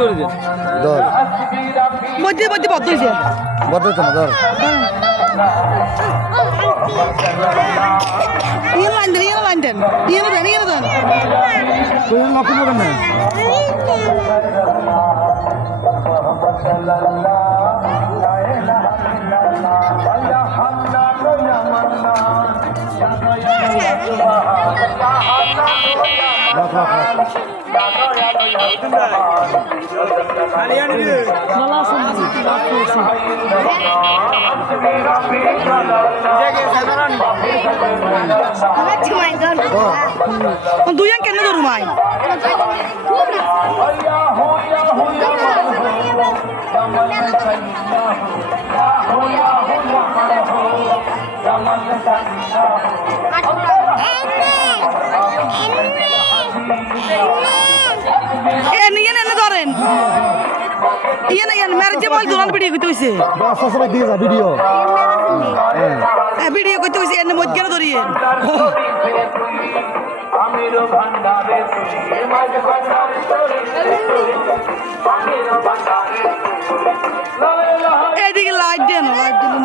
করে দিন ধর মধ্যে মধ্যে বদ্ধ হয়েছে বদ্ধ হচ্ছে না ধর ইয়ে লাইন ইয়ে দেন তুই লক্ষ্য করেন না দুজন কেন ধরু মাই নিয়ে এনে ধরেন ম্যারেজে বল দোকান ভিডিও করতে হয়েছে ভিডিও ভিডিও করতে হয়েছে এনে মধ্যে ধরিয়ে এইদিকে লাইট দেন লাইট দিলে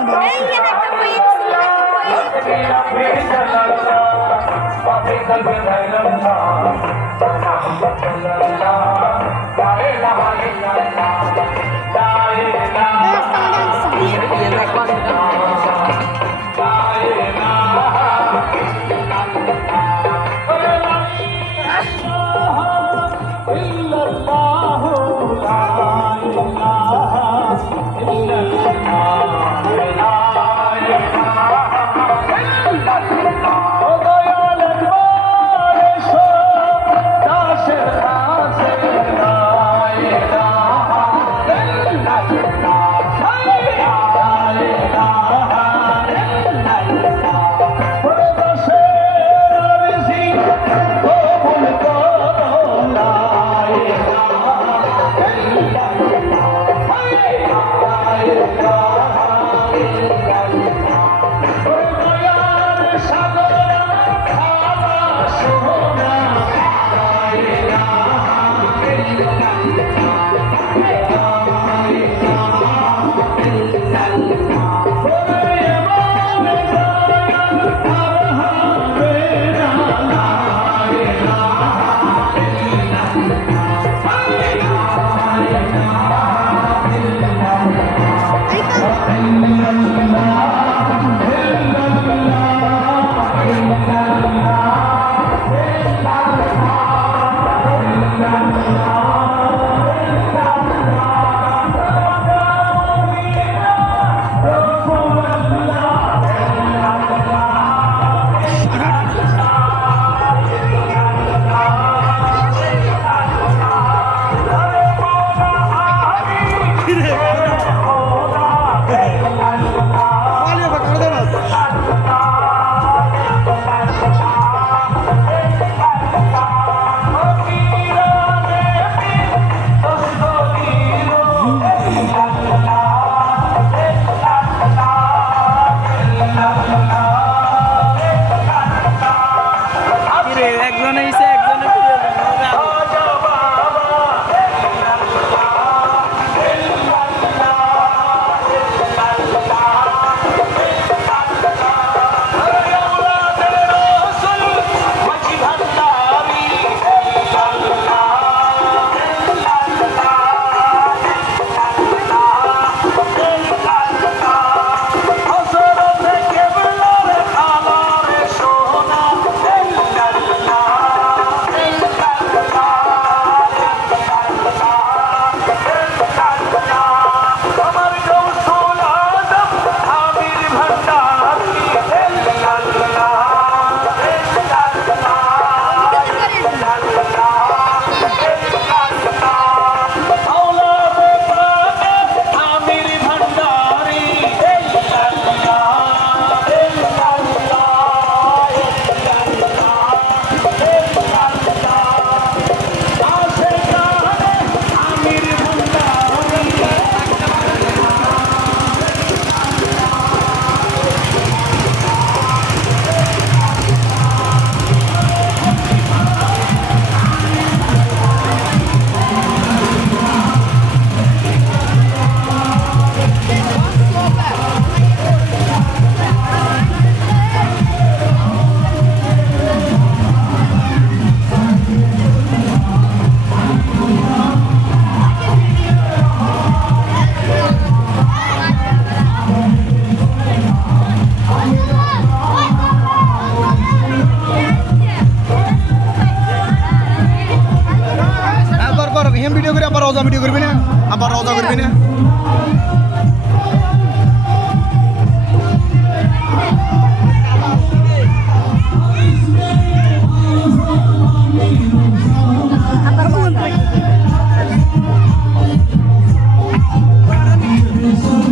করে আবার রোজা ভিডিও করবি না আবার রোজা করবি না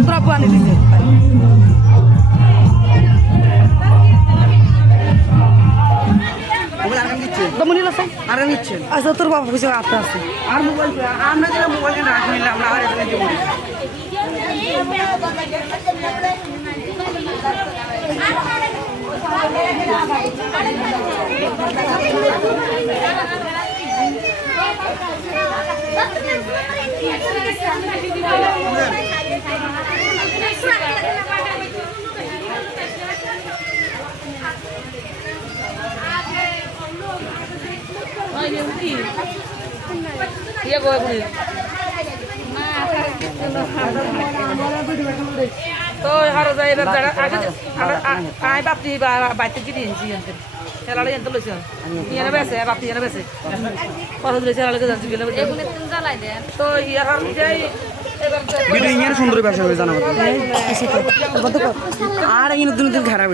তোরা পানি দিছে দমনি লাসে আর নিচ্ছেন আচ্ছা তোর বাবা কিছু আটটা আছে আর মোবাইল আমরা যেটা মোবাইল রাখি নিলে আমরা আর এখানে যে করি তো আর যাই এবার যারা আগে আই বাপতি বাইতে কি দিয়েছি জানতে খেলাটা জানতে লইছে ইয়ানে বেসে বাপতি ইয়ানে বেসে কত দিলে খেলাটা জানতে গেলে এগুলো তুমি জ্বালাই দেন তো ইয়ার আর যাই এবার ভিডিও ইঞ্জিনিয়ার সুন্দর ব্যবসা হয়ে জানা আর এখানে নতুন নতুন খারাপ